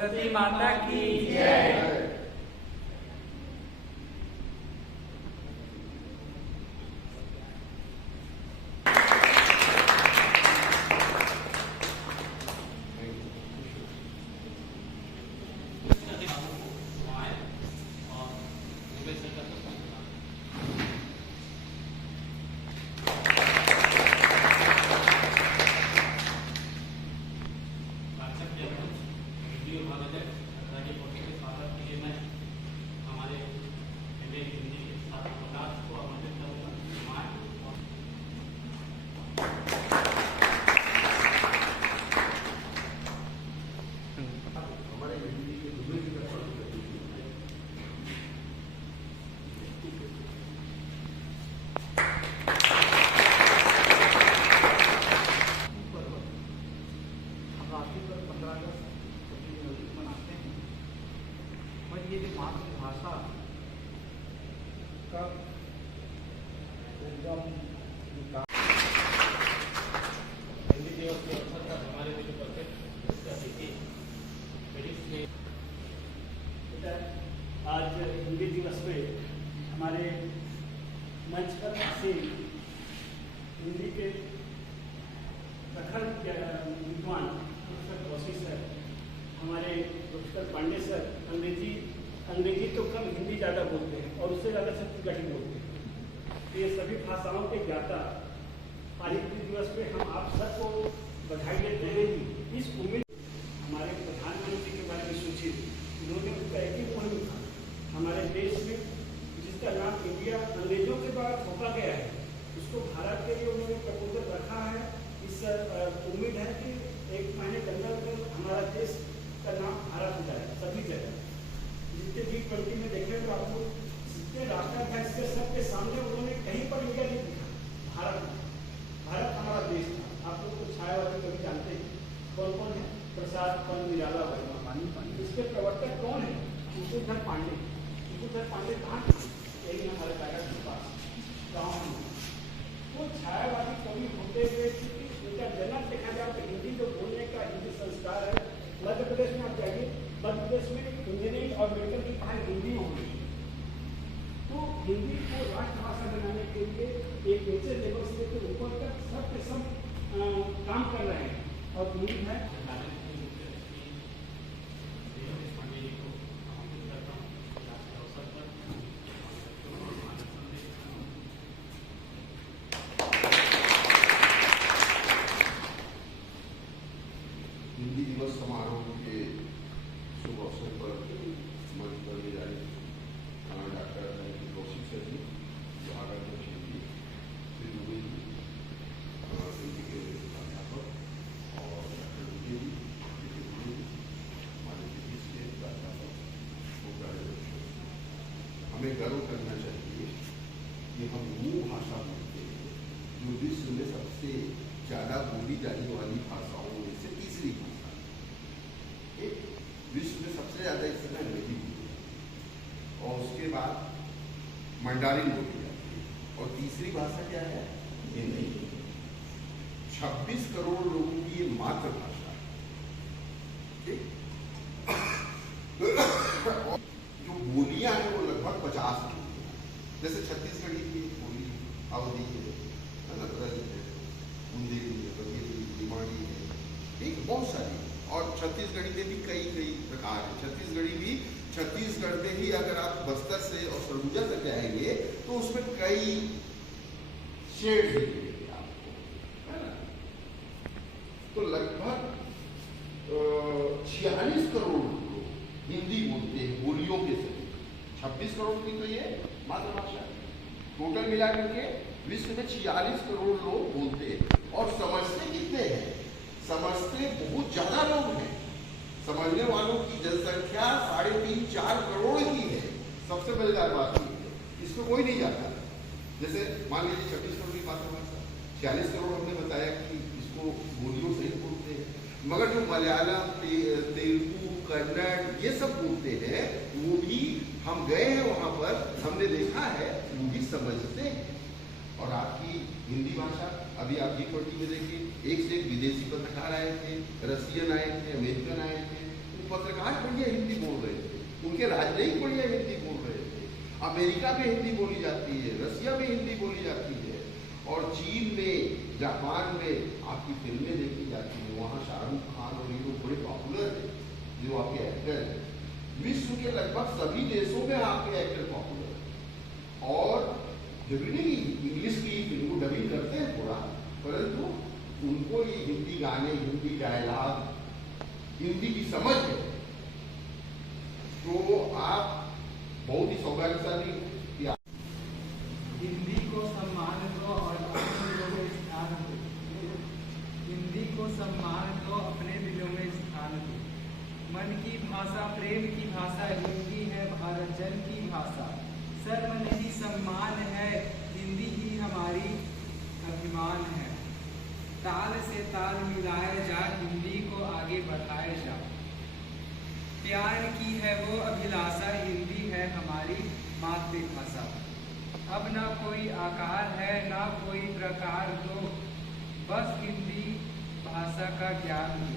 सरस्वती माता की जय। ये जो मातृभाषा का एकदम हिंदी दिवस के अवसर पर हमारे जो परफेक्ट आज हिंदी दिवस पे हमारे मंच पर से हिंदी के प्रखर विद्वान प्रोफेसर कौशिक सर, हमारे प्रोफेसर पांडे सर अंग्रेजी तो कम, हिंदी ज़्यादा बोलते हैं और उससे ज़्यादा छत्तीसगढ़ी बोलते हैं। तो ये सभी भाषाओं के ज्ञाता आज हिंदी दिवस पे हम आप सबको बधाई देते हैं। इस उम्मीद हमारे प्रधानमंत्री के बारे में सोचिए, उन्होंने उसका एक ही मुहिम था हमारे देश में जिसका नाम इंडिया अंग्रेजों के बाद थोपा गया है, उसको भारत के लिए उन्होंने प्रपोजल रखा है। इस उम्मीद है कि एक महीने के अंदर हमारा देश का नाम भारत हो जाए सभी जगह। जितने G20 में देखें तो आपको जितने राष्ट्राध्यक्ष के सबके सामने उन्होंने कहीं पर इंडिया नहीं दिखा, भारत हमारा देश था। आप लोग तो छायावादी कभी जानते हैं कौन कौन है, प्रसाद कौन, निराला वर्मा, इसके प्रवर्तक कौन है, टिपुधर पांडे। टिपुधर पांडे कहाँ थे? यही हमारे बैरक के पास गाँव में। वो छायावादी कवि होते हुए उनका जन्म देखा जाए तो हिंदी जो बोलने का हिंदी संस्कार है, मध्य प्रदेश में आप जाइए, मध्य प्रदेश में इंजीनियरिंग और मेडिकल की पढ़ाई हिंदी में होगी। तो हिंदी को राष्ट्रभाषा बनाने के लिए एक नीचे लेवल से लेकर ऊपर तक सब के सब काम कर रहे हैं और उम्मीद है हिंदी दिवस समारोह के शुभ अवसर पर मंच पर ले जाए डॉक्टर कौशिक सर जी, स्वागत है श्री दुबे जी, हिंदी के प्राध्यापक, और डॉक्टर दुबे जी, हमारे फिजिक्स के प्राध्यापक, वो प्राध्यापक। हमें गर्व करना चाहिए कि हम वो भाषा बोलते हैं जो विश्व में सबसे ज़्यादा बोली जाने वाली भाषाओं में से तीसरी भाषा। विश्व में सबसे ज्यादा इस समय अंग्रेजी बोली जाती है और उसके बाद मंडारिन बोली जाती है और तीसरी भाषा क्या है? हिंदी। 26 करोड़ लोगों की ये मातृभाषा है। जो बोलियां हैं वो लगभग 50 बोलियां, जैसे छत्तीसगढ़ी की बोली अवधी है, ब्रज है, बुंदेली है, बघेली, निमाड़ी है, ठीक बहुत सारी। और छत्तीसगढ़ी के भी कई प्रकार है। छत्तीसगढ़ी भी छत्तीसगढ़ में ही अगर आप बस्तर से और सरगुजा तक जाएंगे तो उसमें कई शेड्स मिलेंगे आपको, है ना। तो लगभग 46 करोड़ लोग हिंदी बोलते हैं बोलियों के सभी। 26 करोड़ की तो ये मातृभाषा, टोटल मिला करके विश्व में 46 करोड़ लोग बोलते हैं। और समझते कितने हैं? समझते बहुत ज्यादा लोग हैं। समझने वालों की जनसंख्या 3.5-4 करोड़ की है। सबसे मजेदार बात ये है, इसमें कोई नहीं जाता। जैसे मान लीजिए 26 करोड़ की मातृभाषा, 46 करोड़ हमने बताया कि इसको बोलियों से ही बोलते हैं, मगर जो मलयालम, तेलुगु, कन्नड़ ये सब बोलते हैं, वो भी हम गए हैं वहां पर, हमने देखा है वो भी समझते हैं। और आपकी हिंदी भाषा अभी आप G20 में देखिए, एक से एक विदेशी पत्रकार आए थे, रशियन आए थे, अमेरिकन आए थे, पत्रकार बढ़िया हिंदी बोल रहे थे, उनके राजनयिक बढ़िया हिंदी बोल रहे थे। अमेरिका में हिंदी बोली जाती है, रसिया में हिंदी बोली जाती है, और चीन में, जापान में आपकी फिल्में देखी जाती है। वहाँ शाहरुख खान और ये लोग बड़े पॉपुलर है, जो आपके एक्टर हैं। विश्व के लगभग सभी देशों में आपके एक्टर पॉपुलर है। और जरूरी नहीं इंग्लिश की फिल्म डबिंग करते हैं थोड़ा, परंतु उनको ये हिंदी गाने, हिंदी डायलॉग, हिंदी की समझ है। तो आप बहुत ही सौभाग्यशाली कि हिंदी को सम्मान दो और अपने दिलों में स्थान दो। हिंदी को सम्मान दो, अपने दिलों में स्थान दो। मन की भाषा, प्रेम की भाषा हिंदी है, भारत जन की भाषा। सर्व नहीं सम्मान है, हिंदी ही हमारी अभिमान है। ताल से ताल मिलाए जा, हिंदी को आगे बढ़ाए जा। प्यार की है वो अभिलाषा, हिंदी है हमारी मातृभाषा। अब ना कोई आकार है ना कोई प्रकार दो, बस हिंदी भाषा का ज्ञान दो।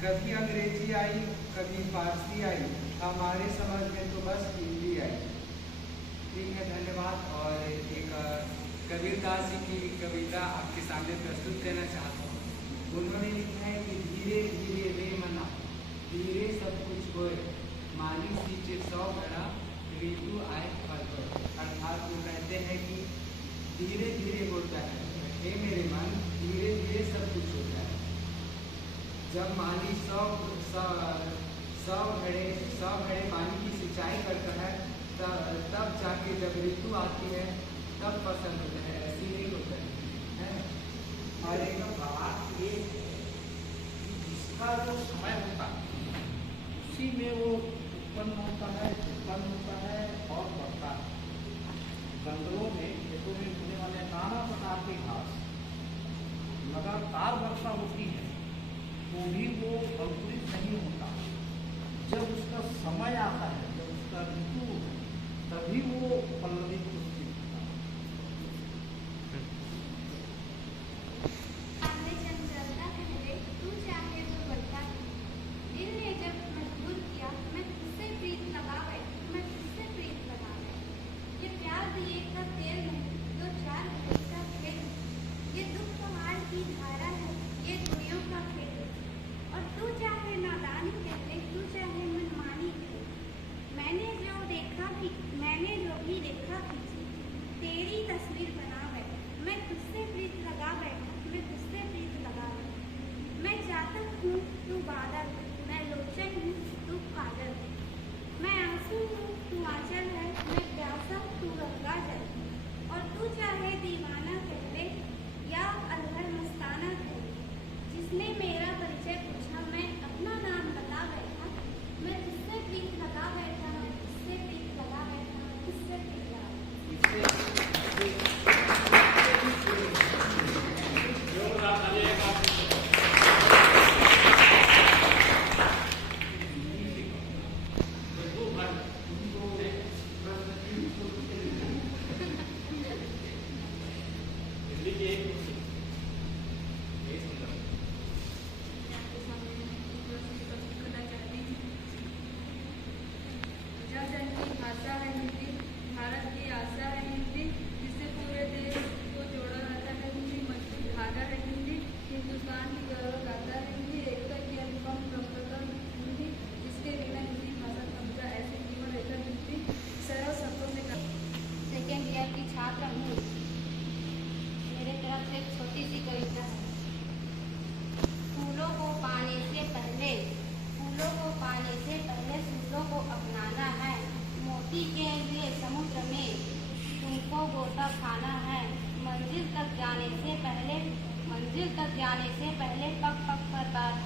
कभी अंग्रेजी आई, कभी फारसी आई, हमारे समझ में तो बस हिंदी आई। ठीक है, धन्यवाद। और एक कबीरदास जी की कविता आपके सामने प्रस्तुत करना चाहता हूँ। उन्होंने लिखा है कि धीरे धीरे रे मना, धीरे सब कुछ होए, माली सींचे 100 घड़ा, ऋतु आए फल पर। अर्थात वो कहते हैं कि धीरे धीरे होता है, हे मेरे मन, धीरे धीरे सब कुछ होता है। जब माली 100 घड़े पानी की सिंचाई करता है, तब जाके जब ऋतु आती है तब फसल होता है। ऐसी नहीं होता है। और एक बात ये, इसका जो समय होता है उसी में वो उत्पन्न होता है और बढ़ता है। जंगलों में, खेतों में उगने वाले नाना प्रकार के घास लगातार वर्षा होती है तो भी वो अंकुरित नहीं होता। जब उसका समय आता है, जब उसका ऋतु है, तभी वो पल्लवित होती है। तू बादल, मैं लोचन हूँ, तू काजल। मैं आंसू हूँ, तू आंचल है, मैं प्यासा, तू गंगा जल। और तू चाहे दीवाना कह ले या अल्हड़ मस्ताना कह ले। जिसने मेरा परिचय पूछा, मैं अपना नाम बता बैठा। मैं किससे प्रीत लगा बैठा, मैं किससे प्रीत लगा बैठा, मैं किससे प्रीत लगा। भाषा है हिंदी, भारत की आशा है हिंदी, जिससे पूरे देश को जोड़ा जाता है हिंदी, मजबूत धागा है हिंदी, हिंदुस्तान की गौरव गाथा है हिंदी, एकता की अनुपम परंपरा हिंदी, जिसके बिना हिंदी भाषा कब्जा ऐसे जीवन रेखा हिंदी सरल शब्दों में। सेकेंड ईयर की छात्र हूँ। मेरे तरफ से एक छोटी सी कविता है। फूलों को पाने से पहले फूलों को अपनाना है। मोती के लिए समुद्र में तुमको गोता खाना है। मंजिल तक जाने से पहले पग पग पर बात